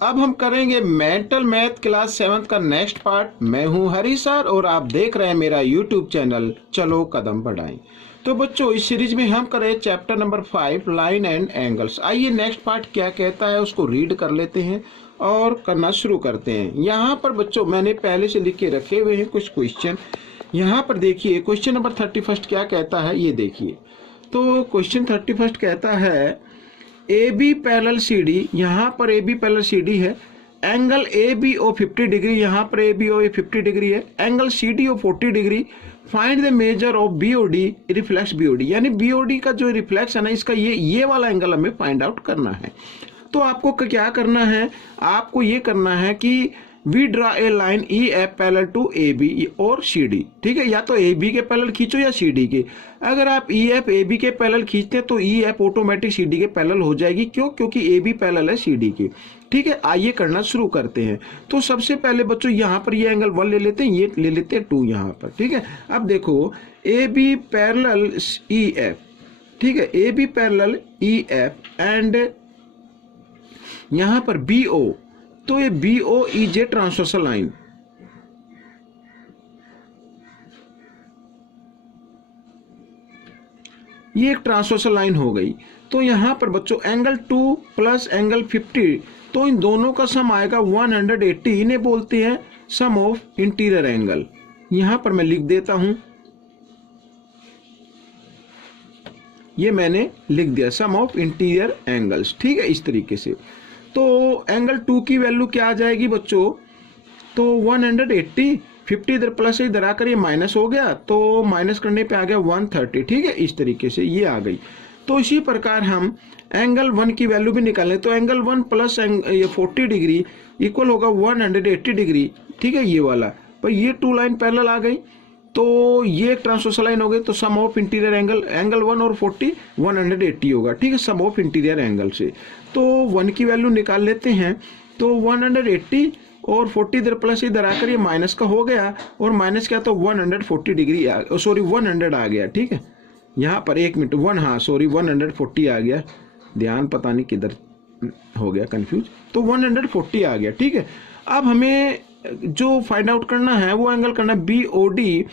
अब हम करेंगे मेंटल मैथ क्लास 7 का नेक्स्ट पार्ट। मैं हूं हरी सर और आप देख रहे हैं मेरा यूट्यूब चैनल चलो कदम बढ़ाएं। तो बच्चों इस सीरीज में हम करें chapter number 5 line and angles. आइए नेक्स्ट पार्ट क्या कहता है उसको रीड कर लेते हैं और करना शुरू करते हैं। यहाँ पर बच्चों मैंने पहले से लिख के रखे हुए हैं कुछ क्वेश्चन। यहाँ पर देखिए क्वेश्चन नंबर 31 क्या कहता है, ये देखिए। तो क्वेश्चन 31 कहता है A B parallel C D, यहाँ पर A B parallel C D है, angle A B O 50 degree, यहाँ पर ए बी ओ 50 डिग्री है, angle C D O 40 degree, find the measure of B O D reflex B O D, यानी B O D का जो reflection है इसका ये वाला एंगल हमें फाइंड आउट करना है। तो आपको क्या करना है, आपको ये करना है कि we draw a line E F parallel to A B और सी डी, ठीक है। या तो ए बी के पैरेलल खींचो या सी डी के। अगर आप ई एफ ए बी के पैरेलल खींचते हैं तो E F automatic C D के पैरेलल हो जाएगी। क्यों? क्योंकि ए बी पैरेलल है सी डी के, ठीक है। आइए करना शुरू करते हैं। तो सबसे पहले बच्चों यहाँ पर ये एंगल 1 ले लेते हैं, ये ले लेते हैं 2 यहाँ पर, ठीक है। अब देखो A B parallel E F, ठीक है, A B parallel E F and यहाँ पर बी ओ, तो ये B O E J transversal line, ये एक ट्रांसवर्सल लाइन हो गई। तो यहां पर बच्चों एंगल 2 प्लस एंगल 50, तो इन दोनों का सम आएगा 180। इन्हें बोलते हैं सम ऑफ इंटीरियर एंगल। यहां पर मैं लिख देता हूं, ये मैंने लिख दिया सम ऑफ इंटीरियर एंगल्स, ठीक है, इस तरीके से। तो एंगल 2 की वैल्यू क्या आ जाएगी बच्चों, तो 180, 50 इधर प्लस इधर आकर ये माइनस हो गया, तो माइनस करने पे आ गया 130, ठीक है, इस तरीके से ये आ गई। तो इसी प्रकार हम एंगल 1 की वैल्यू भी निकालें, तो एंगल 1 प्लस ये 40 डिग्री इक्वल होगा 180 डिग्री, ठीक है, ये वाला। पर ये 2 लाइन पैरेलल आ गई, तो ये एक ट्रांसवर्सल लाइन हो गई। तो सम ऑफ इंटीरियर एंगल, एंगल 1 और 40 180 होगा, ठीक है, सम ऑफ इंटीरियर एंगल से। तो 1 की वैल्यू निकाल लेते हैं, तो 180 और 40 इधर प्लस इधर आकर ये माइनस का हो गया, और माइनस क्या, तो 140 डिग्री सॉरी 100 आ गया, ठीक है। यहाँ पर 1 मिनट 140 आ गया, ध्यान पता नहीं किधर हो गया कंफ्यूज, तो 140 आ गया, ठीक है। अब हमें जो फाइंड आउट करना है वो एंगल करना है बी ओ डी,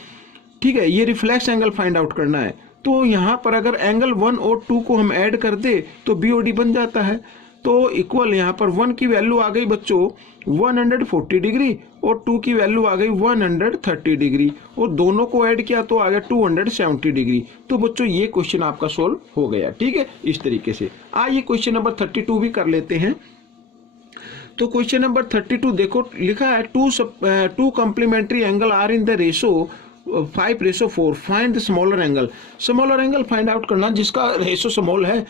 ठीक है, ये रिफ्लेक्स एंगल फाइंड आउट करना है। तो यहाँ पर अगर एंगल 1 और 2 को हम ऐड कर दे तो बी ओ डी बन जाता है। तो इक्वल यहाँ पर 1 की वैल्यू आ गई बच्चों 140 डिग्री और 2 की वैल्यू आ गई 130 डिग्री, और दोनों को ऐड किया तो आ गया 270 डिग्री। तो बच्चों ये क्वेश्चन आपका सोल्व हो गया, ठीक है, इस तरीके से। आइए क्वेश्चन नंबर 32 भी कर लेते हैं। तो क्वेश्चन नंबर 32 देखो, लिखा है two complementary angle are in the ratio 5:4, find the smaller angle. Smaller angle find out करना, जिसका रेशो स्मॉल है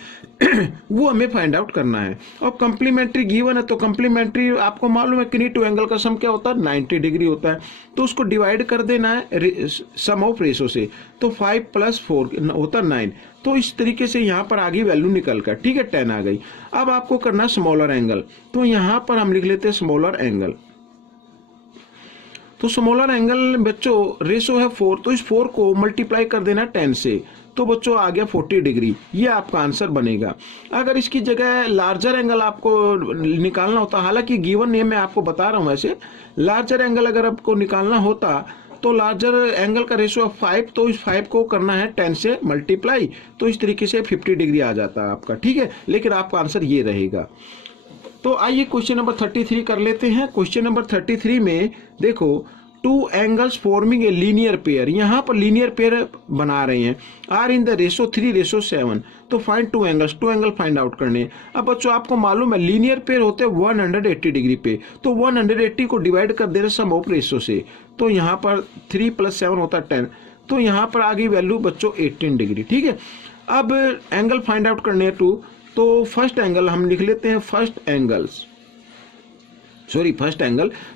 वो हमें फाइंड आउट करना है। और कॉम्प्लीमेंट्री गिवन है, तो कॉम्प्लीमेंट्री आपको मालूम है किन्हीं 2 एंगल का सम क्या होता है, 90 डिग्री होता है। तो उसको डिवाइड कर देना है सम ऑफ रेशो से, तो 5 + 4 होता है 9। तो इस तरीके से यहाँ पर आगे वैल्यू निकल कर, ठीक है, 10 आ गई। अब आपको करना स्मॉलर एंगल, तो यहाँ पर हम लिख लेते हैं स्मॉलर एंगल। तो स्मॉलर एंगल बच्चों रेशो है 4, तो इस 4 को मल्टीप्लाई कर देना 10 से, तो बच्चों आ गया 40 डिग्री, ये आपका आंसर बनेगा। अगर इसकी जगह लार्जर एंगल आपको निकालना होता, हालांकि गिवन नहीं, मैं आपको बता रहा हूँ, ऐसे लार्जर एंगल अगर आपको निकालना होता तो लार्जर एंगल का रेशो 5, तो इस 5 को करना है 10 से मल्टीप्लाई, तो इस तरीके से 50 डिग्री आ जाता है आपका, ठीक है, लेकिन आपका आंसर ये रहेगा। तो आइए क्वेश्चन नंबर 33 कर लेते हैं। क्वेश्चन नंबर 33 में देखो 2 angles forming a linear pair, यहाँ पर लीनियर पेयर बना रहे हैं, आर इन द रेशो 3:7, तो find 2 angles, 2 angle find out करने। अब बच्चों आपको मालूम है लीनियर पेयर होते हैं 180 डिग्री पे, तो 180 को डिवाइड कर दे रहे सम ऑफ रेशो से, तो यहाँ पर 3 + 7 होता है 10, तो यहाँ पर आ गई वैल्यू बच्चों 18 डिग्री, ठीक है। अब एंगल फाइंड आउट करने हैं 2, तो फर्स्ट एंगल हम लिख लेते हैं फर्स्ट एंगल,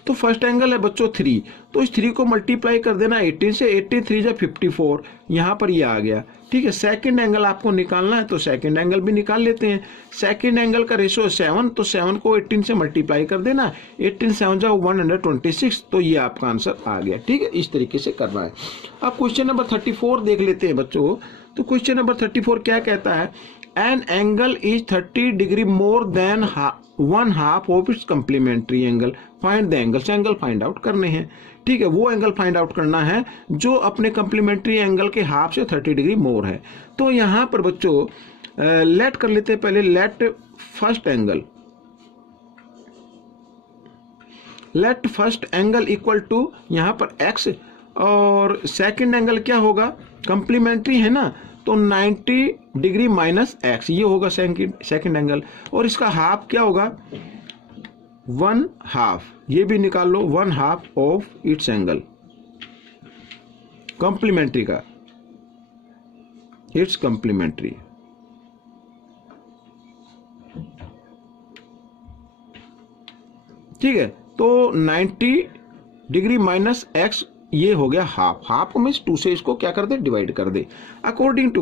तो फर्स्ट एंगल है बच्चों 3, तो इस 3 को मल्टीप्लाई कर देना 18 से, 18 3 × 54, यहाँ पर ये आ गया, ठीक है। सेकंड एंगल आपको निकालना है, तो सेकंड एंगल भी निकाल लेते हैं। सेकंड एंगल का रेशो 7, तो 7 को 18 से मल्टीप्लाई कर देना, 18 7 × 126, तो ये आपका आंसर आ गया, ठीक है, इस तरीके से करना है। अब क्वेश्चन नंबर 34 देख लेते हैं बच्चों। तो क्वेश्चन नंबर 34 क्या कहता है, an angle is 30 degree more than one half of its complementary angle, find the angles, angle find out करने हैं। ठीक है, वो एंगल फाइंड आउट करना है जो अपने कंप्लीमेंट्री एंगल के हाफ से 30 डिग्री मोर है। तो यहाँ पर बच्चों लेट कर लेते हैं पहले, let first angle equal to यहाँ पर x, और सेकंड एंगल क्या होगा, कंप्लीमेंट्री है ना, तो 90 डिग्री माइनस x, ये होगा सेकंड एंगल, और इसका हाफ क्या होगा, 1/2, ये भी निकाल लो, 1/2 ऑफ इट्स एंगल कंप्लीमेंट्री का, इट्स कंप्लीमेंट्री। ठीक है, तो 90 डिग्री माइनस x, ये हो गया हाफ मीन्स 2 से इसको क्या कर दे, डिवाइड कर दे। अकॉर्डिंग टू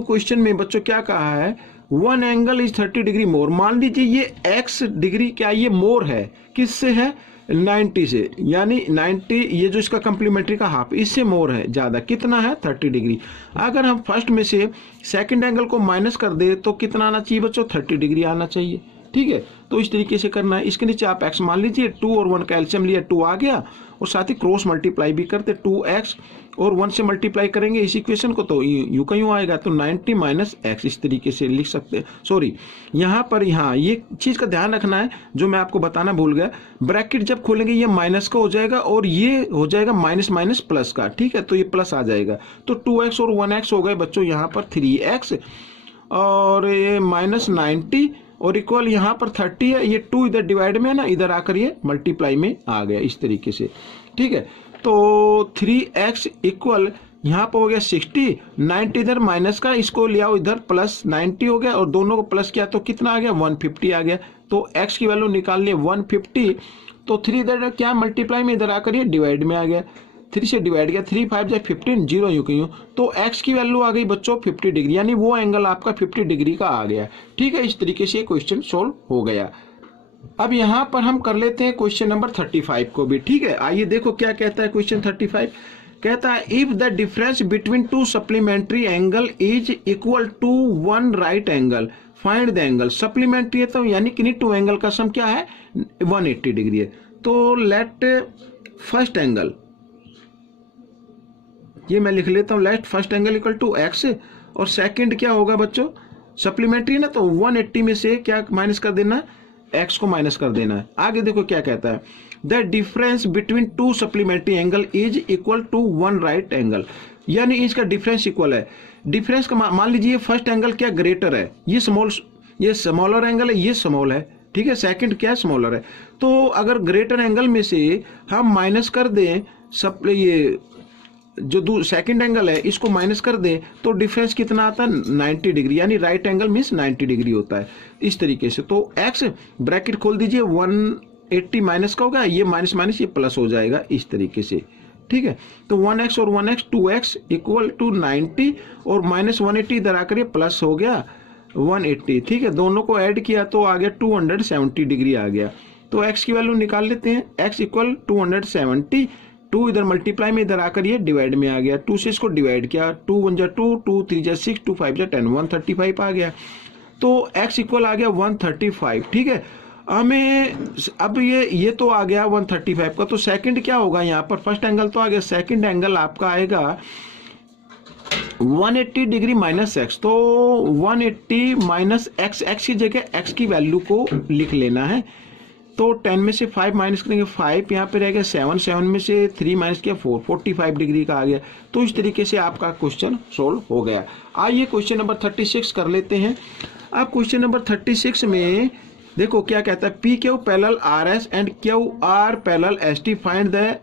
क्वेश्चन में बच्चों क्या कहा है, वन एंगल इज 30 डिग्री मोर। मान लीजिए ये x डिग्री क्या ये मोर है, किससे है, 90 से, यानी 90 ये जो इसका कंप्लीमेंट्री का हाफ, इससे मोर है ज्यादा, कितना है, 30 डिग्री। अगर हम फर्स्ट में से सेकंड एंगल को माइनस कर दे तो कितना आना चाहिए बच्चों, 30 डिग्री आना चाहिए। ठीक है, तो इस तरीके से करना है। इसके नीचे आप x मान लीजिए, 2 और 1 का एलसीएम लिया, 2 आ गया, और साथ ही क्रॉस मल्टीप्लाई भी करते, 2x और 1 से मल्टीप्लाई करेंगे इस इक्वेशन को, तो यूं का यूं आएगा, तो 90 माइनस x, इस तरीके से लिख सकते हैं। सॉरी, यहाँ पर यहाँ ये चीज का ध्यान रखना है जो मैं आपको बताना भूल गया, ब्रैकेट जब खोलेंगे ये माइनस का हो जाएगा और ये हो जाएगा माइनस माइनस प्लस का। ठीक है, तो ये प्लस आ जाएगा, तो 2x और 1x हो गए बच्चों यहाँ पर 3x, और ये माइनस 90 और इक्वल यहाँ पर 30 है, ये 2 इधर डिवाइड में है ना, इधर आकर ये मल्टीप्लाई में आ गया इस तरीके से। ठीक है, तो 3x इक्वल यहाँ पर हो गया 60, 90 इधर माइनस का, इसको लिया इधर प्लस 90 हो गया, और दोनों को प्लस किया तो कितना आ गया, 150 आ गया। तो x की वैल्यू निकालनी है 150, तो 3 इधर क्या मल्टीप्लाई में, इधर आकर ये डिवाइड में आ गया, 3 से डिवाइड किया, 3 5 जा 15, 0 यूं क्यों, तो x की वैल्यू आ गई बच्चों 50 डिग्री, यानी वो एंगल आपका 50 डिग्री का आ गया। ठीक है, इस तरीके से क्वेश्चन सोल्व हो गया। अब यहाँ पर हम कर लेते हैं क्वेश्चन नंबर 35 को भी। ठीक है, आइए देखो क्या कहता है क्वेश्चन 35। कहता है if the difference between 2 supplementary angle is equal to 1 right angle, find the angle. Supplementary है तो यानी कि 2 एंगल का सम क्या है, 180 डिग्री है। तो लेट फर्स्ट एंगल, ये मैं लिख लेता हूं, let first angle equal to x, और सेकंड क्या होगा बच्चों, सप्लीमेंट्री ना, तो 180 में से क्या माइनस कर देना, x को माइनस कर देना है। आगे देखो क्या कहता है, the difference between 2 supplementary angle is equal to 1 right angle, यानी इसका डिफरेंस इक्वल है। डिफरेंस का मान लीजिए फर्स्ट एंगल क्या ग्रेटर है, ये स्मॉलर एंगल है, ये स्मॉल है। ठीक है, सेकंड क्या स्मॉलर है, तो अगर ग्रेटर एंगल में से हम माइनस कर दें ये जो सेकंड एंगल है इसको माइनस कर दें तो डिफरेंस कितना आता है, 90 डिग्री, यानी राइट एंगल मीन्स 90 डिग्री होता है इस तरीके से। तो x ब्रैकेट खोल दीजिए, 180 माइनस का होगा, ये माइनस माइनस ये प्लस हो जाएगा इस तरीके से। ठीक है, तो 1x और 1x 2x इक्वल टू 90, और माइनस 180 इधर आकर ये प्लस हो गया 180। ठीक है, दोनों को ऐड किया तो आ गया 270 डिग्री आ गया। तो x की वैल्यू निकाल लेते हैं, x इक्वल 270, 2 इधर मल्टीप्लाई में इधर आकर ये डिवाइड में आ गया, 2 से इसको डिवाइड किया, 2 1 जा 2, 2 3 जा 6, 2 5 जा 10, 135 आ गया। तो x इक्वल आ गया 135। ठीक है, हमें अब ये तो आ गया 135 का, तो सेकंड क्या होगा यहाँ पर, फर्स्ट एंगल तो आ गया, सेकंड एंगल आपका आएगा 180 डिग्री माइनस x, तो 180 माइनस x की जगह x की वैल्यू को लिख लेना है। तो 10 में से 5 माइनस करेंगे, 5 यहाँ पे रह गया, 7 में से 3 माइनस किया 4, 45 डिग्री का आ गया। तो इस तरीके से आपका क्वेश्चन सोल्व हो गया। आइए क्वेश्चन नंबर 36 कर लेते हैं। अब क्वेश्चन नंबर 36 में देखो क्या कहता है, P Q parallel R S and Q R parallel S T, find the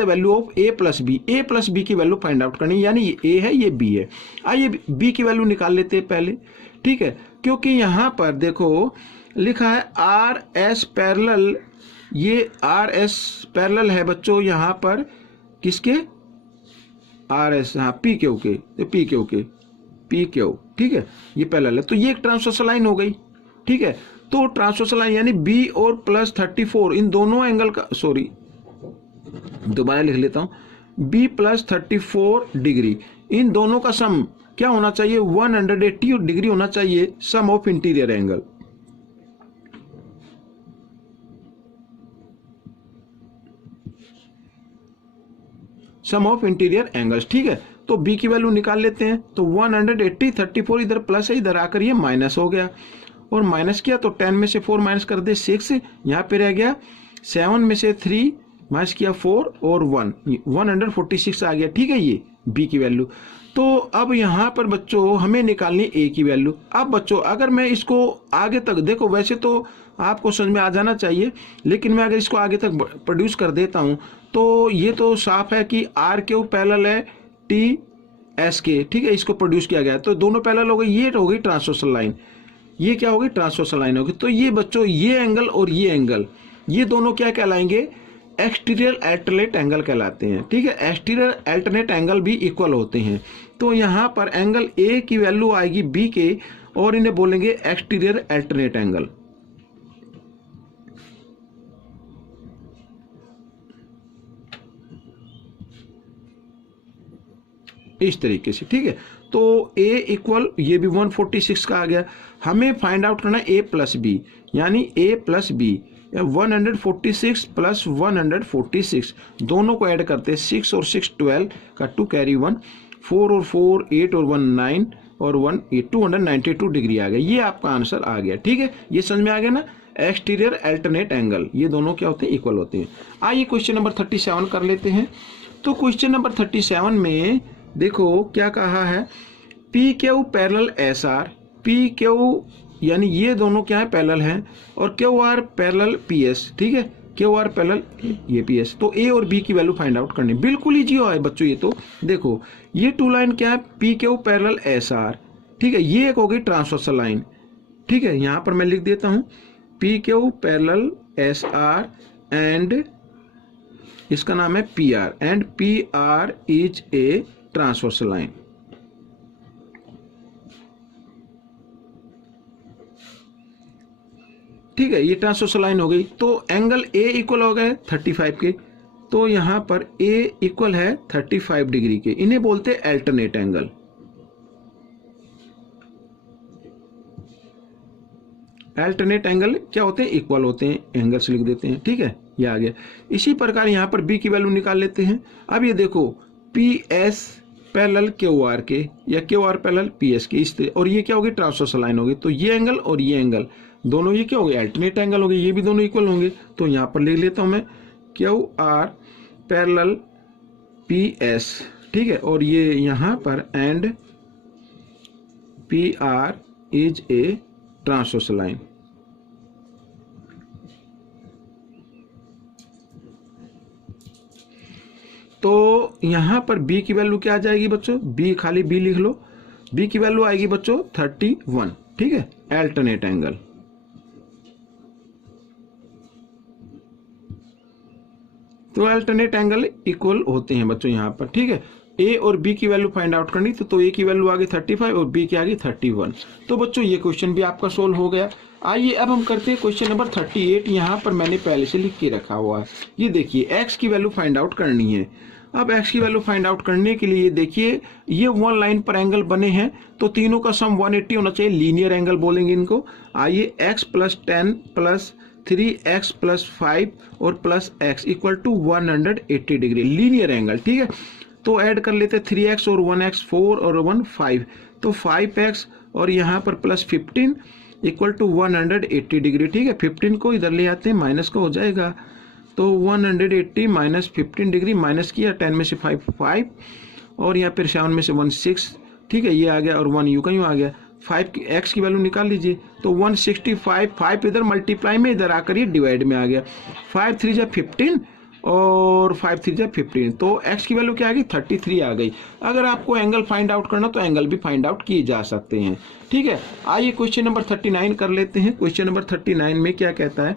value of A plus B. A plus B की वैल्यू फाइंड आउट करनी, यानी ये ए है ये बी है। आइए बी की वैल्यू निकाल लेते हैं पहले। ठीक है, क्योंकि यहाँ पर देखो लिखा है आर एस पैरेलल, ये आर एस पैरेलल है बच्चों यहाँ पर किसके, आर एस, हाँ पी क्यू के, पी क्यू। ठीक है, ये पैरेलल है, तो ये एक ट्रांसवर्सल लाइन हो गई। ठीक है, तो ट्रांसवर्सल लाइन यानी बी और प्लस 34 इन दोनों एंगल का, सॉरी दोबारा लिख लेता हूं, बी प्लस 34 डिग्री इन दोनों का सम क्या होना चाहिए, 180 डिग्री होना चाहिए sum of interior angle. Sum of interior angles, ठीक है। तो बी की वैल्यू निकाल लेते हैं। तो 180, 34 इधर प्लस है, इधर आकर ये माइनस हो गया, और माइनस किया तो 10 में से 4 माइनस कर दे 6, यहाँ पे रह गया 7 में से 3 माइनस किया 4 और 1, 146 आ गया, ठीक है, ये बी की वैल्यू। तो अब यहाँ पर बच्चों हमें निकालनी ए की वैल्यू। अब बच्चों अगर मैं इसको आगे तक देखो, वैसे तो आपको समझ में आ जाना चाहिए, लेकिन मैं अगर इसको आगे तक प्रोड्यूस कर देता हूँ तो ये तो साफ है कि आर क्यू पैरेलल है टी एस के, ठीक है, इसको प्रोड्यूस किया गया। तो दोनों पैरेलल हो गई, ये हो गई ट्रांसवर्सल लाइन, ये क्या होगी, ट्रांसवर्सल लाइन होगी। तो ये बच्चों ये एंगल और ये एंगल, ये दोनों क्या कहलाएंगे, एक्सटीरियर अल्टरनेट एंगल कहलाते हैं, ठीक है। एक्सटीरियर अल्टरनेट एंगल भी इक्वल होते हैं। तो यहाँ पर एंगल ए की वैल्यू आएगी बी के, और इन्हें बोलेंगे एक्सटीरियर अल्टरनेट एंगल। इस तरीके से, ठीक है। तो a इक्वल, ये भी 146 का आ गया। हमें फाइंड आउट करना है a प्लस बी, यानी a प्लस बी 146 प्लस 146, दोनों को ऐड करते हैं, 6 और 6 12 का 2 कैरी 1, 4 और 4 8 और 1 9 और 1 292 डिग्री आ गया। ये आपका आंसर आ गया, ठीक है। ये समझ में आ गया ना, एक्सटीरियर अल्टरनेट एंगल, ये दोनों क्या होते हैं, इक्वल होते हैं। आइए क्वेश्चन नंबर 37 कर लेते हैं। तो क्वेश्चन नंबर 37 में देखो क्या कहा है, P Q parallel S R, P Q यानी ये दोनों क्या है, पैरेलल हैं, और Q R parallel P S, ठीक है, क्यू आर पैरेलल ये पी एस। तो ए और बी की वैल्यू फाइंड आउट करनी, बिल्कुल इजी है बच्चों। ये तो देखो ये टू लाइन क्या है, P Q parallel S R, ठीक है, ये एक हो गई ट्रांसवर्सल लाइन, ठीक है। यहां पर मैं लिख देता हूं P Q parallel S R and इसका नाम है P R, and P R is a transversal line. ठीक है, ये ट्रांसवर्सल लाइन हो गई। तो एंगल ए इक्वल हो गए 35 के, तो यहां पर ए इक्वल है 35 डिग्री के, इन्हें बोलते हैं अल्टरनेट एंगल। अल्टरनेट एंगल क्या होते हैं, इक्वल होते हैं, एंगल से लिख देते हैं, ठीक है, ये आ गया। इसी प्रकार यहां पर बी की वैल्यू निकाल लेते हैं। अब ये देखो P S parallel Q R के, या Q R parallel P S के, इस तरह, और ये क्या होगी, ट्रांसवर्सल लाइन होगी। तो ये एंगल और ये एंगल दोनों ये क्या हो गए, अल्टरनेट एंगल हो गए, ये भी दोनों इक्वल होंगे। तो यहाँ पर लिख लेता हूं मैं Q R parallel P S, ठीक है, और ये यहाँ पर and P R is a transversal line. तो यहां पर b की वैल्यू क्या आ जाएगी बच्चों, b खाली b लिख लो, b की वैल्यू आएगी बच्चों 31, ठीक है, अल्टरनेट एंगल। तो अल्टरनेट एंगल इक्वल होते हैं बच्चों यहां पर, ठीक है। a और b की वैल्यू फाइंड आउट करनी, तो a की वैल्यू आ गई 35 और b की आ गई 31। तो बच्चों ये क्वेश्चन भी आपका सोल्व हो गया। आइए अब हम करते हैं क्वेश्चन नंबर 38। यहाँ पर मैंने पहले से लिख के रखा हुआ है, ये देखिए x की वैल्यू फाइंड आउट करनी है। अब x की वैल्यू फाइंड आउट करने के लिए देखिए ये वन लाइन पर एंगल बने हैं, तो तीनों का सम 180 होना चाहिए, लीनियर एंगल बोलेंगे इनको। आइए x plus 10 plus 3x plus 5 और plus x equal to 180 degree, linear angle, ठीक है। तो ऐड कर लेते 3x और 1x 4 और 1 5, तो 5x और यहाँ पर प्लस 15 इक्वल टू 180 डिग्री, ठीक है। 15 को इधर ले आते हैं, माइनस का हो जाएगा, तो 180 माइनस 15 डिग्री, माइनस किया 10 में से 5 5 और यहाँ पर 7 में से 1 6, ठीक है, ये आ गया, और 1 यूं का यूं आ गया। 5 की x की वैल्यू निकाल लीजिए, तो 165, 5 इधर मल्टीप्लाई में, इधर आकर ये डिवाइड में आ गया, 5 3 जा 15 और 5 3 जा 15, तो x की वैल्यू क्या आ गई, 33 आ गई। अगर आपको एंगल फाइंड आउट करना तो एंगल भी फाइंड आउट किए जा सकते हैं, ठीक है। आइए क्वेश्चन नंबर 39 कर लेते हैं। क्वेश्चन नंबर 39 में क्या कहता है,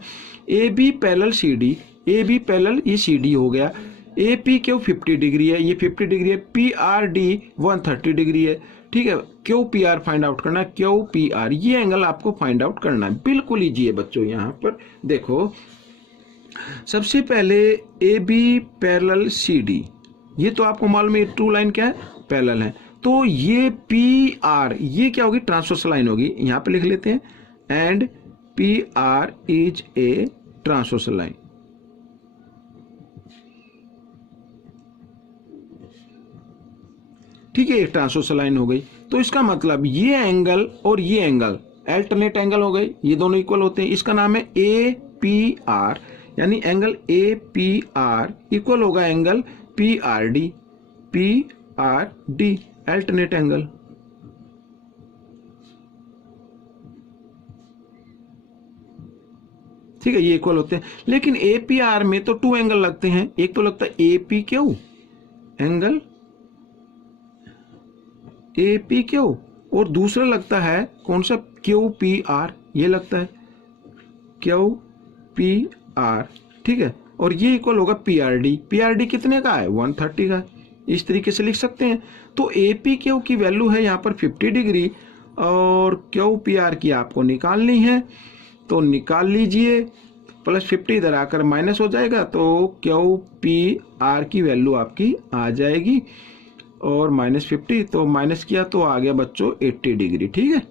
A B parallel C D, A B parallel ये सी डी हो गया, ए पी क्यू 50 डिग्री है, ये 50 डिग्री है, पी आर डी 130 डिग्री है, ठीक है। Q P are find out करना है, क्यू पी आर ये एंगल आपको फाइंड आउट करना है, बिल्कुल इजी है बच्चों। यहाँ पर देखो सबसे पहले A B parallel C D, ये तो आपको मालूम है, टू लाइन क्या है, पैरेलल है। तो ये पी आर, ये क्या होगी, ट्रांसवर्सल लाइन होगी, यहां पे लिख लेते हैं, and P R is a transversal line. ठीक है, एक ट्रांसवर्सल लाइन हो गई। तो इसका मतलब ये एंगल और ये एंगल अल्टरनेट एंगल हो गए, ये दोनों इक्वल होते हैं। इसका नाम है ए पी आर, यानी angle A P R equal होगा angle P R D, P R D alternate angle. ठीक है, ये इक्वल होते हैं। लेकिन ए पी आर में तो 2 एंगल लगते हैं, एक तो लगता है A P Q angle, A P Q, और दूसरा लगता है कौन सा, क्यू पी आर, ये लगता है क्यू पी आर। ठीक है, और ये इक्वल होगा P R D. P R D कितने का है, 130 का। इस तरीके से लिख सकते हैं। तो ए पी क्यू की वैल्यू है यहाँ पर 50 डिग्री, और क्यू पी आर की आपको निकालनी है, तो निकाल लीजिए। प्लस 50 इधर आकर माइनस हो जाएगा, तो क्यू पी आर की वैल्यू आपकी आ जाएगी, और -50, तो माइनस किया तो आ गया बच्चों 80 डिग्री। ठीक है,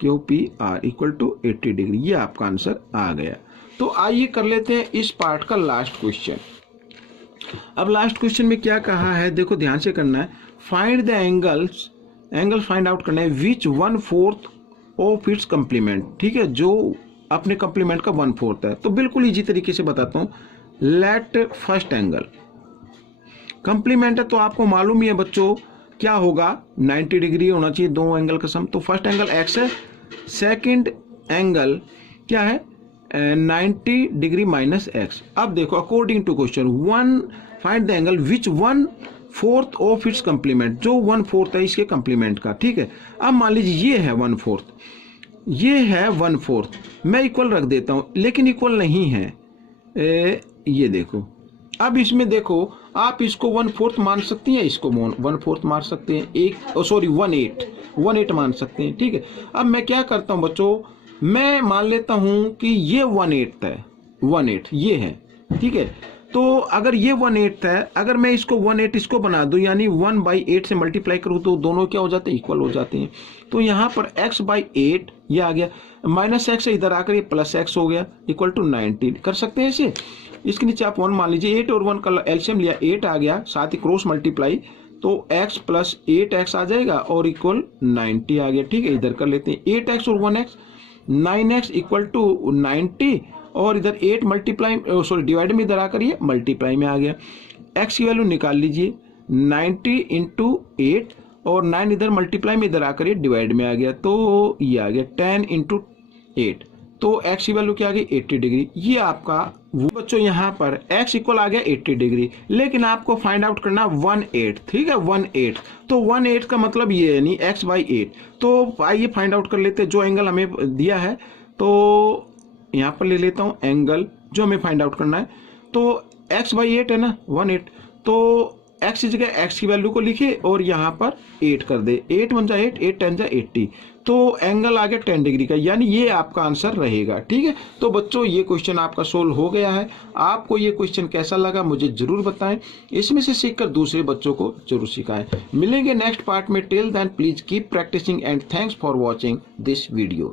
Q P R equal to 80 degree, ये आपका आंसर आ गया। तो आइए कर लेते हैं इस पार्ट का लास्ट क्वेश्चन। अब लास्ट क्वेश्चन में क्या कहा है, देखो ध्यान से करना है। Find the angles, angle find out करना है विच 1/4 ऑफ इट्स कंप्लीमेंट। ठीक है, जो अपने कंप्लीमेंट का 1/4 है। तो बिल्कुल इजी तरीके से बताता हूँ। लेट फर्स्ट एंगल कंप्लीमेंट है, तो आपको मालूम ही है बच्चों क्या होगा, 90 डिग्री होना चाहिए दो एंगल का सम। तो फर्स्ट एंगल एक्स है, सेकंड एंगल क्या है, 90 डिग्री माइनस एक्स। अब देखो according to question, find the angle which 1/4 of its complement, जो 1/4 है इसके कंप्लीमेंट का। ठीक है, अब मान लीजिए ये है 1/4, ये है 1/4, मैं इक्वल रख देता हूं, लेकिन इक्वल नहीं है। ये देखो, अब इसमें देखो आप इसको 1/4 मान सकती हैं, इसको 1/4 मान सकते हैं, 1/8 मान सकते हैं। ठीक है, अब मैं क्या करता हूं बच्चों, मैं मान लेता हूं कि ये 1/8 है, 1/8 ये है। ठीक है, तो अगर ये 1/8 है, अगर मैं इसको 1/8 इसको बना दूं, यानी 1/8 से मल्टीप्लाई करूं, तो दोनों क्या हो जाते हैं, इक्वल हो जाते हैं। तो यहाँ पर x/8 ये आ गया, माइनस एक्स इधर आकर ये प्लस एक्स हो गया, इक्वल टू 90 कर सकते हैं इसे। इसके नीचे आप 1 मान लीजिए, 8 और 1 का एलसीएम लिया, 8 आ गया, साथ ही क्रॉस मल्टीप्लाई, तो x प्लस 8x आ जाएगा और इक्वल 90 आ गया। ठीक है, इधर कर लेते हैं 8x और 1x, 9x इक्वल टू 90, और इधर 8 मल्टीप्लाई डिवाइड में इधर आकर ये मल्टीप्लाई में आ गया। x की वैल्यू निकाल लीजिए, 90 इंटू 8, और 9 इधर मल्टीप्लाई में इधर आकर ये डिवाइड में आ गया, तो ये आ गया 10 इंटू 8, तो x की वैल्यू क्या आ गई, 80 डिग्री। ये आपका वो बच्चों यहाँ पर x इक्वल आ गया 80 डिग्री, लेकिन आपको फाइंड आउट करना 1/8। ठीक है, 1/8, तो 1/8 का मतलब ये है, नहीं x/8। तो आइए फाइंड आउट कर लेते हैं जो एंगल हमें दिया है। तो यहाँ पर ले लेता हूँ एंगल जो हमें फाइंड आउट करना है। तो x/8 है ना, 1/8, तो x की जगह x की वैल्यू को लिखे और यहाँ पर 8 कर दे, 8 1 जा 8, 8 10 जा 80, तो एंगल आ गया 10 डिग्री का, यानी ये आपका आंसर रहेगा। ठीक है, तो बच्चों ये क्वेश्चन आपका सोल्व हो गया है। आपको ये क्वेश्चन कैसा लगा मुझे जरूर बताएं, इसमें से सीखकर दूसरे बच्चों को जरूर सिखाएं। मिलेंगे नेक्स्ट पार्ट में, till then please keep practicing and thanks for watching this video.